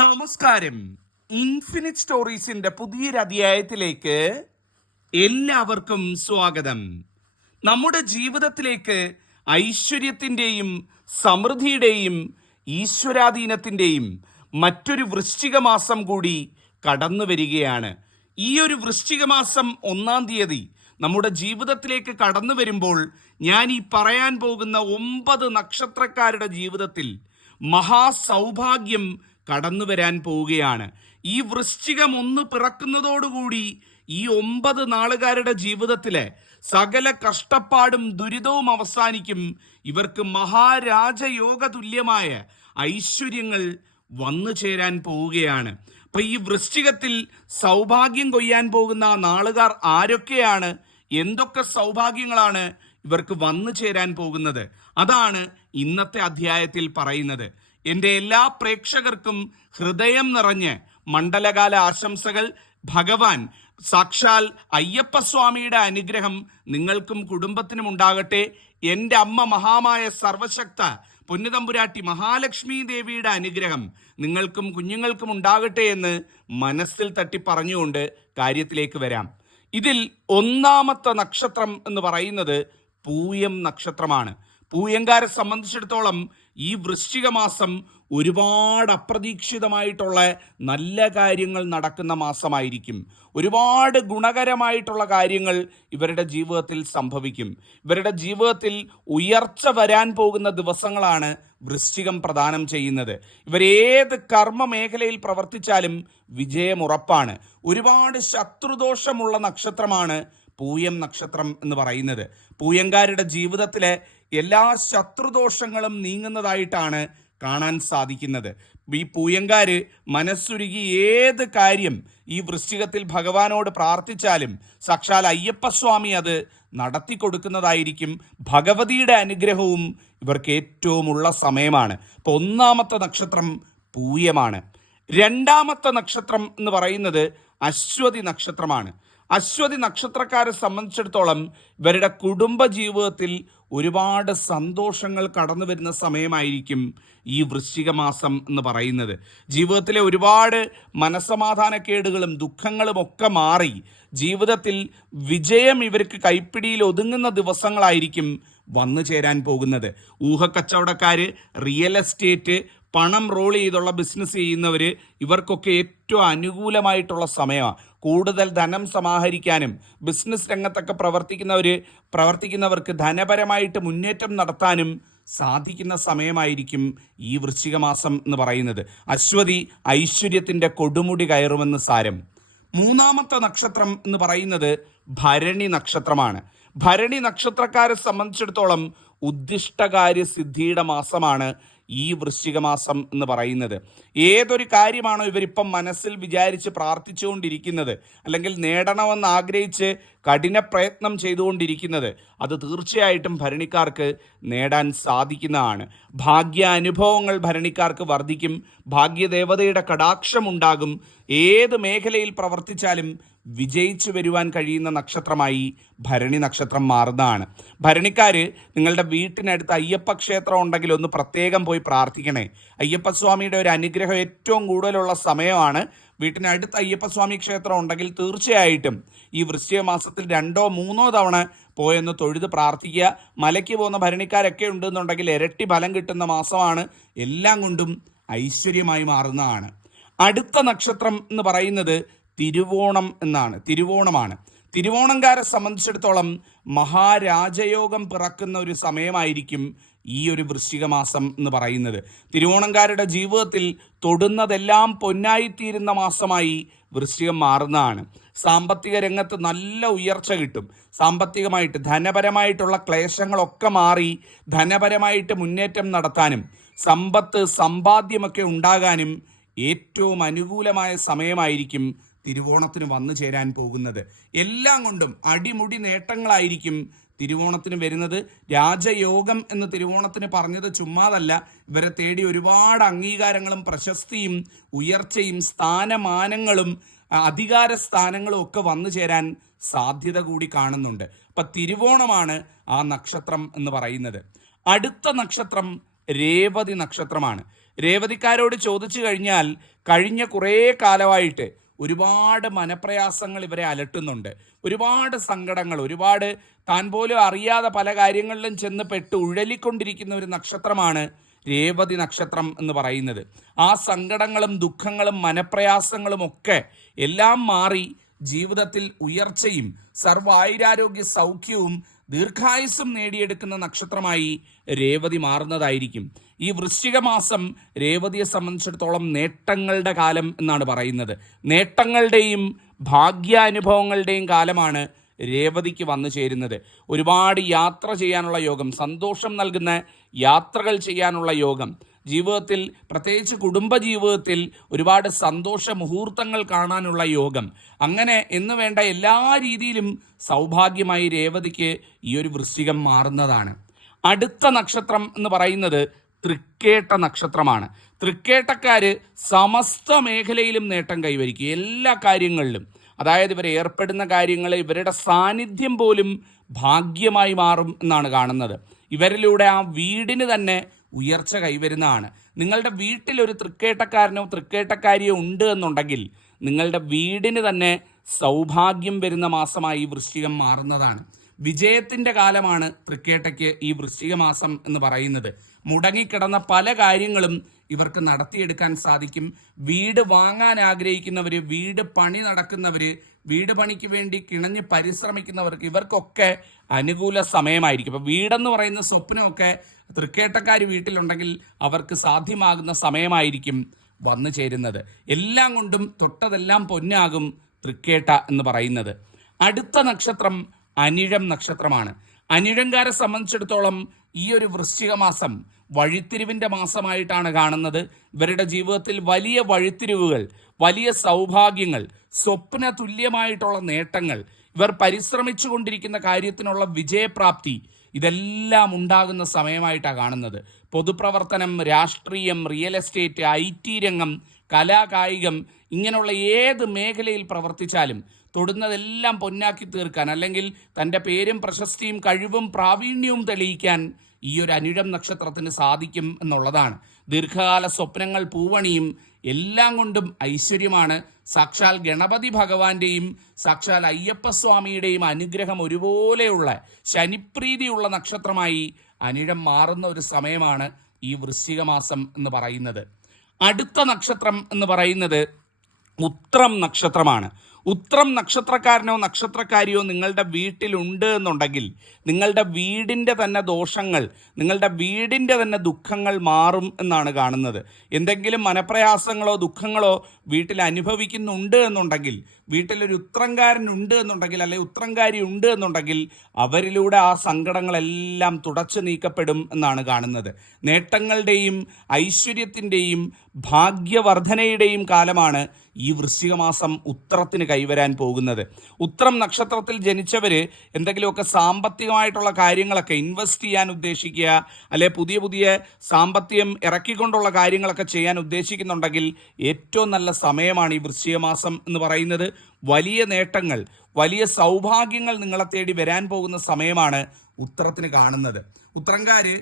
നമസ്കാരം. ഇൻഫിനിറ്റ് സ്റ്റോറീസിന്റെ പുതിയൊരു അധ്യായത്തിലേക്ക് എല്ലാവർക്കും സ്വാഗതം. നമ്മുടെ ജീവിതത്തിലേക്ക് ഐശ്വര്യത്തിൻ്റെയും സമൃദ്ധിയുടെയും ഈശ്വരാധീനത്തിൻ്റെയും മറ്റൊരു വൃശ്ചിക മാസം കൂടി കടന്നു വരികയാണ്. ഈ ഒരു വൃശ്ചിക മാസം 1-ാം തീയതി നമ്മുടെ ജീവിതത്തിലേക്ക് കടന്നു വരുമ്പോൾ ഞാൻ ഈ പറയാൻ പോകുന്ന 9 നക്ഷത്രക്കാരുടെ ജീവിതത്തിൽ മഹാസൗഭാഗ്യം കടന്നു വരാൻ പോവുകയാണ്. ഈ വൃശ്ചികം 1 പിറക്കുന്നതോടുകൂടി ഈ 9 നാളുകാരുടെ ജീവിതത്തിലെ സകല കഷ്ടപ്പാടും ദുരിതവും അവസാനിക്കും. ഇവർക്ക് മഹാരാജയോഗ തുല്യമായ ഐശ്വര്യങ്ങൾ വന്നു ചേരാൻ പോവുകയാണ്. അപ്പൊ ഈ വൃശ്ചികത്തിൽ സൗഭാഗ്യം കൊയ്യാൻ പോകുന്ന നാളുകാർ ആരൊക്കെയാണ്? എന്തൊക്കെ സൗഭാഗ്യങ്ങളാണ് ഇവർക്ക് വന്നു ചേരാൻ പോകുന്നത്? അതാണ് ഇന്നത്തെ അധ്യായത്തിൽ പറയുന്നത്. എൻ്റെ എല്ലാ പ്രേക്ഷകർക്കും ഹൃദയം നിറഞ്ഞ് മണ്ഡലകാല ആശംസകൾ. ഭഗവാൻ സാക്ഷാൽ അയ്യപ്പസ്വാമിയുടെ അനുഗ്രഹം നിങ്ങൾക്കും കുടുംബത്തിനും ഉണ്ടാകട്ടെ. എൻ്റെ അമ്മ മഹാമായ സർവശക്ത പൊന്നുതമ്പുരാട്ടി മഹാലക്ഷ്മി ദേവിയുടെ അനുഗ്രഹം നിങ്ങൾക്കും കുഞ്ഞുങ്ങൾക്കും ഉണ്ടാകട്ടെ എന്ന് മനസ്സിൽ തട്ടി പറഞ്ഞുകൊണ്ട് കാര്യത്തിലേക്ക് വരാം. ഇതിൽ 1-ാമത്തെ നക്ഷത്രം എന്ന് പറയുന്നത് പൂയം നക്ഷത്രമാണ്. പൂയങ്കാരെ സംബന്ധിച്ചിടത്തോളം ഈ വൃശ്ചിക മാസം ഒരുപാട് അപ്രതീക്ഷിതമായിട്ടുള്ള നല്ല കാര്യങ്ങൾ നടക്കുന്ന മാസമായിരിക്കും. ഒരുപാട് ഗുണകരമായിട്ടുള്ള കാര്യങ്ങൾ ഇവരുടെ ജീവിതത്തിൽ സംഭവിക്കും. ഇവരുടെ ജീവിതത്തിൽ ഉയർച്ച വരാൻ പോകുന്ന ദിവസങ്ങളാണ് വൃശ്ചികം പ്രദാനം ചെയ്യുന്നത്. ഇവരേത് കർമ്മ മേഖലയിൽ പ്രവർത്തിച്ചാലും വിജയം ഉറപ്പാണ്. ഒരുപാട് ശത്രുദോഷമുള്ള നക്ഷത്രമാണ് പൂയം നക്ഷത്രം എന്ന് പറയുന്നത്. പൂയങ്കാരുടെ ജീവിതത്തിലെ എല്ലാ ശത്രുദോഷങ്ങളും നീങ്ങുന്നതായിട്ടാണ് കാണാൻ സാധിക്കുന്നത്. ഈ പൂയങ്കാര് മനസ്സുരുകി ഏത് കാര്യം ഈ വൃശ്ചികത്തിൽ ഭഗവാനോട് പ്രാർത്ഥിച്ചാലും സാക്ഷാൽ അയ്യപ്പസ്വാമി അത് നടത്തി കൊടുക്കുന്നതായിരിക്കും. ഭഗവതിയുടെ അനുഗ്രഹവും ഇവർക്ക് ഏറ്റവും ഉള്ള സമയമാണ്. അപ്പോൾ 1-ാമത്തെ നക്ഷത്രം പൂയമാണ്. 2-ാമത്തെ നക്ഷത്രം എന്ന് പറയുന്നത് അശ്വതി നക്ഷത്രമാണ്. അശ്വതി നക്ഷത്രക്കാരെ സംബന്ധിച്ചിടത്തോളം ഇവരുടെ കുടുംബ ജീവിതത്തിൽ ഒരുപാട് സന്തോഷങ്ങൾ കടന്നു വരുന്ന സമയമായിരിക്കും ഈ വൃശ്ചിക മാസം എന്ന് പറയുന്നത്. ജീവിതത്തിലെ ഒരുപാട് മനസ്സമാധാനക്കേടുകളും ദുഃഖങ്ങളും ഒക്കെ മാറി ജീവിതത്തിൽ വിജയം ഇവർക്ക് കൈപ്പിടിയിൽ ഒതുങ്ങുന്ന ദിവസങ്ങളായിരിക്കും വന്നു ചേരാൻ പോകുന്നത്. ഊഹക്കച്ചവടക്കാര്, റിയൽ എസ്റ്റേറ്റ്, പണം റോൾ ചെയ്തുള്ള ബിസിനസ് ചെയ്യുന്നവർ, ഇവർക്കൊക്കെ ഏറ്റവും അനുകൂലമായിട്ടുള്ള സമയമാണ്. കൂടുതൽ ധനം സമാഹരിക്കാനും ബിസിനസ് രംഗത്തൊക്കെ പ്രവർത്തിക്കുന്നവർക്ക് ധനപരമായിട്ട് മുന്നേറ്റം നടത്താനും സാധിക്കുന്ന സമയമായിരിക്കും ഈ വൃശ്ചിക മാസം എന്ന് പറയുന്നത്. അശ്വതി ഐശ്വര്യത്തിൻ്റെ കൊടുമുടി കയറുമെന്ന് സാരം. 3-ാമത്തെ നക്ഷത്രം എന്ന് പറയുന്നത് ഭരണി നക്ഷത്രമാണ്. ഭരണി നക്ഷത്രക്കാരെ സംബന്ധിച്ചിടത്തോളം ഉദ്ദിഷ്ടകാര്യ സിദ്ധിയുടെ മാസമാണ് ഈ വൃശ്ചിക മാസം എന്ന് പറയുന്നത്. ഏതൊരു കാര്യമാണോ ഇവരിപ്പം മനസ്സിൽ വിചാരിച്ച് പ്രാർത്ഥിച്ചുകൊണ്ടിരിക്കുന്നത്, അല്ലെങ്കിൽ നേടണമെന്ന് ആഗ്രഹിച്ച് കഠിന പ്രയത്നം ചെയ്തുകൊണ്ടിരിക്കുന്നത്, അത് തീർച്ചയായിട്ടും ഭരണിക്കാർക്ക് നേടാൻ സാധിക്കുന്നതാണ്. ഭാഗ്യ അനുഭവങ്ങൾ ഭരണിക്കാർക്ക് വർദ്ധിക്കും. ഭാഗ്യദേവതയുടെ കടാക്ഷം ഉണ്ടാകും. ഏത് മേഖലയിൽ പ്രവർത്തിച്ചാലും വിജയിച്ചു വരുവാൻ കഴിയുന്ന നക്ഷത്രമായി ഭരണി നക്ഷത്രം മാറുന്നതാണ്. ഭരണിക്കാര് നിങ്ങളുടെ വീട്ടിനടുത്ത് അയ്യപ്പ ക്ഷേത്രം ഉണ്ടെങ്കിൽ ഒന്ന് പ്രത്യേകം പോയി പ്രാർത്ഥിക്കണേ. അയ്യപ്പസ്വാമിയുടെ ഒരു അനുഗ്രഹം ഏറ്റവും കൂടുതലുള്ള സമയമാണ്. വീട്ടിനടുത്ത് അയ്യപ്പസ്വാമി ക്ഷേത്രം ഉണ്ടെങ്കിൽ തീർച്ചയായിട്ടും ഈ വൃശ്ചിക മാസത്തിൽ 2-3 തവണ പോയെന്ന് തൊഴുത് പ്രാർത്ഥിക്കുക. മലയ്ക്ക് പോകുന്ന ഭരണിക്കാരൊക്കെ ഉണ്ടെന്നുണ്ടെങ്കിൽ ഇരട്ടി ഫലം കിട്ടുന്ന മാസമാണ്. എല്ലാം കൊണ്ടും ഐശ്വര്യമായി മാറുന്നതാണ്. അടുത്ത നക്ഷത്രം എന്ന് പറയുന്നത് തിരുവോണമാണ്. തിരുവോണംകാരെ സംബന്ധിച്ചിടത്തോളം മഹാരാജയോഗം പിറക്കുന്ന ഒരു സമയമായിരിക്കും ഈ ഒരു വൃശ്ചിക മാസം എന്ന് പറയുന്നത്. തിരുവോണംകാരുടെ ജീവിതത്തിൽ തൊടുന്നതെല്ലാം പൊന്നായിത്തീരുന്ന മാസമായി വൃശ്ചികം മാറുന്നതാണ്. സാമ്പത്തിക രംഗത്ത് നല്ല ഉയർച്ച കിട്ടും. സാമ്പത്തികമായിട്ട് ധനപരമായിട്ടുള്ള ക്ലേശങ്ങളൊക്കെ മാറി ധനപരമായിട്ട് മുന്നേറ്റം നടത്താനും സമ്പാദ്യമൊക്കെ ഉണ്ടാകാനും ഏറ്റവും അനുകൂലമായ സമയമായിരിക്കും തിരുവോണത്തിന് വന്നു ചേരാൻ പോകുന്നത്. എല്ലാം കൊണ്ടും അടിമുടി നേട്ടങ്ങളായിരിക്കും തിരുവോണത്തിന് വരുന്നത്. രാജയോഗം എന്ന് തിരുവോണത്തിന് പറഞ്ഞത് ചുമ്മാതല്ല. ഇവരെ തേടി ഒരുപാട് അംഗീകാരങ്ങളും പ്രശസ്തിയും ഉയർച്ചയും സ്ഥാനമാനങ്ങളും അധികാര സ്ഥാനങ്ങളും ഒക്കെ വന്നു ചേരാൻ സാധ്യത കൂടി കാണുന്നുണ്ട്. അപ്പം തിരുവോണമാണ് ആ നക്ഷത്രം എന്ന് പറയുന്നത്. അടുത്ത നക്ഷത്രം രേവതി നക്ഷത്രമാണ്. രേവതിക്കാരോട് ചോദിച്ചു കഴിഞ്ഞാൽ കഴിഞ്ഞ കുറേ കാലമായിട്ട് ഒരുപാട് മനപ്രയാസങ്ങൾ ഇവരെ അലട്ടുന്നുണ്ട്. ഒരുപാട് സങ്കടങ്ങൾ, ഒരുപാട് താൻ പോലും അറിയാതെ പല കാര്യങ്ങളിലും ചെന്ന് പെട്ട് ഉഴലിക്കൊണ്ടിരിക്കുന്ന ഒരു നക്ഷത്രമാണ് രേവതി നക്ഷത്രം എന്ന് പറയുന്നത്. ആ സങ്കടങ്ങളും ദുഃഖങ്ങളും മനപ്രയാസങ്ങളും ഒക്കെ എല്ലാം മാറി ജീവിതത്തിൽ ഉയർച്ചയും സർവായുരാരോഗ്യ സൗഖ്യവും ദീർഘായുസ്സും നേടിയെടുക്കുന്ന നക്ഷത്രമായി രേവതി മാറുന്നതായിരിക്കും. ഈ വൃശ്ചിക മാസം രേവതിയെ സംബന്ധിച്ചിടത്തോളം നേട്ടങ്ങളുടെ കാലം എന്നാണ് പറയുന്നത്. നേട്ടങ്ങളുടെയും ഭാഗ്യാനുഭവങ്ങളുടെയും കാലമാണ് രേവതിക്ക് വന്നു ചേരുന്നത്. ഒരുപാട് യാത്ര ചെയ്യാനുള്ള യോഗം, സന്തോഷം നൽകുന്ന യാത്രകൾ ചെയ്യാനുള്ള യോഗം, ജീവിതത്തിൽ പ്രത്യേകിച്ച് കുടുംബജീവിതത്തിൽ ഒരുപാട് സന്തോഷ മുഹൂർത്തങ്ങൾ കാണാനുള്ള യോഗം, അങ്ങനെ എന്ന് വേണ്ട എല്ലാ രീതിയിലും സൗഭാഗ്യമായി രേവതിക്ക് ഈ ഒരു വൃശ്ചികം മാറുന്നതാണ്. അടുത്ത നക്ഷത്രം എന്ന് പറയുന്നത് തൃക്കേട്ട നക്ഷത്രമാണ്. തൃക്കേട്ടക്കാര് സമസ്ത മേഖലയിലും നേട്ടം കൈവരിക്കും, എല്ലാ കാര്യങ്ങളിലും. അതായത് ഇവർ ഏർപ്പെടുന്ന കാര്യങ്ങൾ, ഇവരുടെ സാന്നിധ്യം പോലും ഭാഗ്യമായി മാറും എന്നാണ് കാണുന്നത്. ഇവരിലൂടെ ആ വീടിന് തന്നെ ഉയർച്ച കൈവരുന്നതാണ്. നിങ്ങളുടെ വീട്ടിൽ ഒരു തൃക്കേട്ടക്കാരനോ തൃക്കേട്ടക്കാരിയോ ഉണ്ട് എന്നുണ്ടെങ്കിൽ നിങ്ങളുടെ വീടിന് തന്നെ സൗഭാഗ്യം വരുന്ന മാസമായി വൃശ്ചികം മാറുന്നതാണ്. വിജയത്തിൻ്റെ കാലമാണ് തൃക്കേട്ടയ്ക്ക് ഈ വൃശ്ചിക മാസം എന്ന് പറയുന്നത്. മുടങ്ങിക്കിടന്ന പല കാര്യങ്ങളും ഇവർക്ക് നടത്തിയെടുക്കാൻ സാധിക്കും. വീട് വാങ്ങാൻ ആഗ്രഹിക്കുന്നവർ, വീട് പണി നടക്കുന്നവർ, വീട് പണിക്ക് വേണ്ടി കിണഞ്ഞ് പരിശ്രമിക്കുന്നവർക്ക് ഇവർക്കൊക്കെ അനുകൂല സമയമായിരിക്കും. അപ്പോൾ വീടെന്ന് പറയുന്ന സ്വപ്നമൊക്കെ തൃക്കേട്ടക്കാർ വീട്ടിലുണ്ടെങ്കിൽ അവർക്ക് സാധ്യമാകുന്ന സമയമായിരിക്കും വന്നു ചേരുന്നത്. എല്ലാം കൊണ്ടും തൊട്ടതെല്ലാം പൊന്നാകും തൃക്കേട്ട എന്ന് പറയുന്നത്. അടുത്ത നക്ഷത്രം അനിഴം നക്ഷത്രമാണ്. അനിഴംകാരെ സംബന്ധിച്ചിടത്തോളം ഈ ഒരു വൃശ്ചിക മാസം വഴിത്തിരിവിൻ്റെ മാസമായിട്ടാണ് കാണുന്നത്. ഇവരുടെ ജീവിതത്തിൽ വലിയ വഴിത്തിരിവുകൾ, വലിയ സൗഭാഗ്യങ്ങൾ, സ്വപ്ന തുല്യമായിട്ടുള്ള നേട്ടങ്ങൾ, ഇവർ പരിശ്രമിച്ചു കൊണ്ടിരിക്കുന്ന കാര്യത്തിനുള്ള വിജയപ്രാപ്തി, ഇതെല്ലാം ഉണ്ടാകുന്ന സമയമായിട്ടാണ് കാണുന്നത്. പൊതുപ്രവർത്തനം, രാഷ്ട്രീയം, റിയൽ എസ്റ്റേറ്റ്, IT രംഗം, കലാകായികം, ഇങ്ങനെയുള്ള ഏത് മേഖലയിൽ പ്രവർത്തിച്ചാലും തൊടുന്നതെല്ലാം പൊന്നാക്കി തീർക്കാൻ, അല്ലെങ്കിൽ തൻ്റെ പേരും പ്രശസ്തിയും കഴിവും പ്രാവീണ്യവും തെളിയിക്കാൻ ഈ ഒരു അനിഴം നക്ഷത്രത്തിന് സാധിക്കും എന്നുള്ളതാണ്. ദീർഘകാല സ്വപ്നങ്ങൾ പൂവണിയും, എല്ലാം കൊണ്ടും ഐശ്വര്യമാണ്. സാക്ഷാൽ ഗണപതി ഭഗവാന്റെയും സാക്ഷാൽ അയ്യപ്പസ്വാമിയുടെയും അനുഗ്രഹം ഒരുപോലെയുള്ള ശനിപ്രീതിയുള്ള നക്ഷത്രമായി അനിഴം മാറുന്ന ഒരു സമയമാണ് ഈ വൃശ്ചിക മാസം എന്ന് പറയുന്നത്. അടുത്ത നക്ഷത്രം എന്ന് പറയുന്നത് ഉത്രം നക്ഷത്രമാണ്. ഉത്രം നക്ഷത്രക്കാരനോ നക്ഷത്രക്കാരിയോ നിങ്ങളുടെ വീട്ടിലുണ്ട് എന്നുണ്ടെങ്കിൽ നിങ്ങളുടെ വീടിൻ്റെ തന്നെ ദോഷങ്ങൾ, നിങ്ങളുടെ വീടിൻ്റെ തന്നെ ദുഃഖങ്ങൾ മാറും എന്നാണ് കാണുന്നത്. എന്തെങ്കിലും മനപ്രയാസങ്ങളോ ദുഃഖങ്ങളോ വീട്ടിൽ അനുഭവിക്കുന്നുണ്ട് എന്നുണ്ടെങ്കിൽ, വീട്ടിലൊരു ഉത്രംകാരനുണ്ട് എന്നുണ്ടെങ്കിൽ, അല്ലെങ്കിൽ ഉത്രംകാരി ഉണ്ട് എന്നുണ്ടെങ്കിൽ അവരിലൂടെ ആ സങ്കടങ്ങളെല്ലാം തുടച്ചു നീക്കപ്പെടും എന്നാണ് കാണുന്നത്. നേട്ടങ്ങളുടെയും ഐശ്വര്യത്തിൻ്റെയും ഭാഗ്യവർദ്ധനയുടെയും കാലമാണ് ഈ വൃശ്ചിക മാസം ഉത്രത്തിന് കൈവരാൻ പോകുന്നത്. ഉത്രം നക്ഷത്രത്തിൽ ജനിച്ചവർ എന്തെങ്കിലുമൊക്കെ സാമ്പത്തികമായിട്ടുള്ള കാര്യങ്ങളൊക്കെ ഇൻവെസ്റ്റ് ചെയ്യാൻ ഉദ്ദേശിക്കുക, അല്ലെ പുതിയ പുതിയ സാമ്പത്തികം ഇറക്കിക്കൊണ്ടുള്ള കാര്യങ്ങളൊക്കെ ചെയ്യാൻ ഉദ്ദേശിക്കുന്നുണ്ടെങ്കിൽ ഏറ്റവും നല്ല സമയമാണ് ഈ വൃശ്ചിക മാസം എന്ന് പറയുന്നത്. വലിയ നേട്ടങ്ങൾ, വലിയ സൗഭാഗ്യങ്ങൾ നിങ്ങളെ തേടി വരാൻ പോകുന്ന സമയമാണ് ഉത്രത്തിന് കാണുന്നത്. ഉത്രംകാര്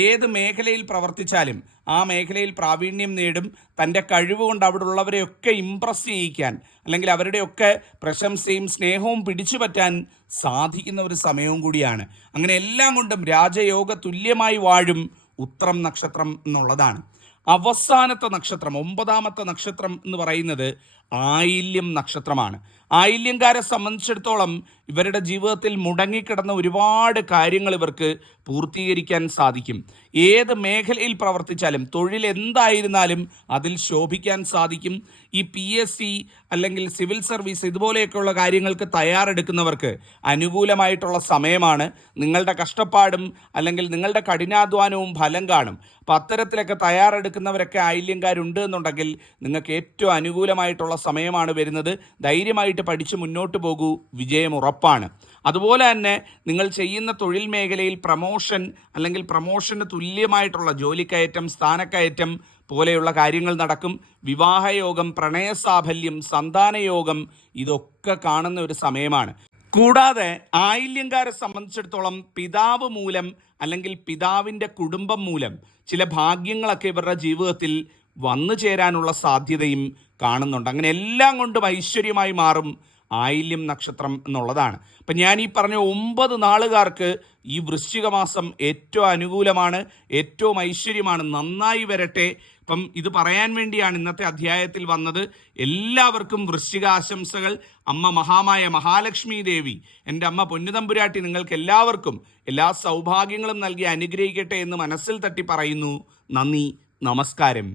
ഏത് മേഖലയിൽ പ്രവർത്തിച്ചാലും ആ മേഖലയിൽ പ്രാവീണ്യം നേടും. തൻ്റെ കഴിവ് കൊണ്ട് അവിടെ ഉള്ളവരെയൊക്കെ ഇംപ്രസ് ചെയ്യിക്കാൻ, അല്ലെങ്കിൽ അവരുടെയൊക്കെ പ്രശംസയും സ്നേഹവും പിടിച്ചു പറ്റാൻ സാധിക്കുന്ന ഒരു സമയവും കൂടിയാണ്. അങ്ങനെ എല്ലാം കൊണ്ടും രാജയോഗ തുല്യമായി വാഴും ഉത്രം നക്ഷത്രം എന്നുള്ളതാണ്. അവസാനത്തെ നക്ഷത്രം, 9ാമത്തെ നക്ഷത്രം എന്ന് പറയുന്നത് ആയില്യം നക്ഷത്രമാണ്. ആയില്യംകാരെ സംബന്ധിച്ചിടത്തോളം ഇവരുടെ ജീവിതത്തിൽ മുടങ്ങിക്കിടന്ന ഒരുപാട് കാര്യങ്ങൾ ഇവർക്ക് പൂർത്തീകരിക്കാൻ സാധിക്കും. ഏത് മേഖലയിൽ പ്രവർത്തിച്ചാലും, തൊഴിൽ എന്തായിരുന്നാലും അതിൽ ശോഭിക്കാൻ സാധിക്കും. ഈ PSC അല്ലെങ്കിൽ സിവിൽ സർവീസ് ഇതുപോലെയൊക്കെയുള്ള കാര്യങ്ങൾക്ക് തയ്യാറെടുക്കുന്നവർക്ക് അനുകൂലമായിട്ടുള്ള സമയമാണ്. നിങ്ങളുടെ കഷ്ടപ്പാടും അല്ലെങ്കിൽ നിങ്ങളുടെ കഠിനാധ്വാനവും ഫലം കാണും. അപ്പം അത്തരത്തിലൊക്കെ തയ്യാറെടുക്കുന്നവരൊക്കെ ആയില്യംകാരുണ്ട് എന്നുണ്ടെങ്കിൽ നിങ്ങൾക്ക് ഏറ്റവും അനുകൂലമായിട്ടുള്ള സമയമാണ് വരുന്നത്. ധൈര്യമായിട്ട് പഠിച്ച് മുന്നോട്ട് പോകൂ, വിജയം ഉറപ്പാണ്. അതുപോലെ തന്നെ നിങ്ങൾ ചെയ്യുന്ന തൊഴിൽ മേഖലയിൽ പ്രമോഷൻ അല്ലെങ്കിൽ പ്രമോഷന് തുല്യമായിട്ടുള്ള ജോലിക്കയറ്റം, സ്ഥാനക്കയറ്റം പോലെയുള്ള കാര്യങ്ങൾ നടക്കും. വിവാഹയോഗം, പ്രണയസാഫല്യം, സന്താനയോഗം, ഇതൊക്കെ കാണുന്ന ഒരു സമയമാണ്. കൂടാതെ ആയില്യംകാരെ സംബന്ധിച്ചിടത്തോളം പിതാവ് മൂലം അല്ലെങ്കിൽ പിതാവിൻ്റെ കുടുംബം മൂലം ചില ഭാഗ്യങ്ങളൊക്കെ ഇവരുടെ ജീവിതത്തിൽ വന്നു ചേരാനുള്ള സാധ്യതയും കാണുന്നുണ്ട്. അങ്ങനെ എല്ലാം കൊണ്ടും ഐശ്വര്യമായി മാറും ആയില്യം നക്ഷത്രം എന്നുള്ളതാണ്. അപ്പം ഞാൻ ഈ പറഞ്ഞ 9 നാളുകാർക്ക് ഈ വൃശ്ചിക മാസം ഏറ്റവും അനുകൂലമാണ്, ഏറ്റവും ഐശ്വര്യമാണ്. നന്നായി വരട്ടെ. അപ്പം ഇത് പറയാൻ വേണ്ടിയാണ് ഇന്നത്തെ അധ്യായത്തിൽ വന്നത്. എല്ലാവർക്കും വൃശ്ചിക ആശംസകൾ. അമ്മ മഹാമായ മഹാലക്ഷ്മി ദേവി, എൻ്റെ അമ്മ പൊന്നുതമ്പുരാട്ടി, നിങ്ങൾക്ക് എല്ലാവർക്കും എല്ലാ സൗഭാഗ്യങ്ങളും നൽകി അനുഗ്രഹിക്കട്ടെ എന്ന് മനസ്സിൽ തട്ടി പറയുന്നു. നന്ദി, നമസ്കാരം.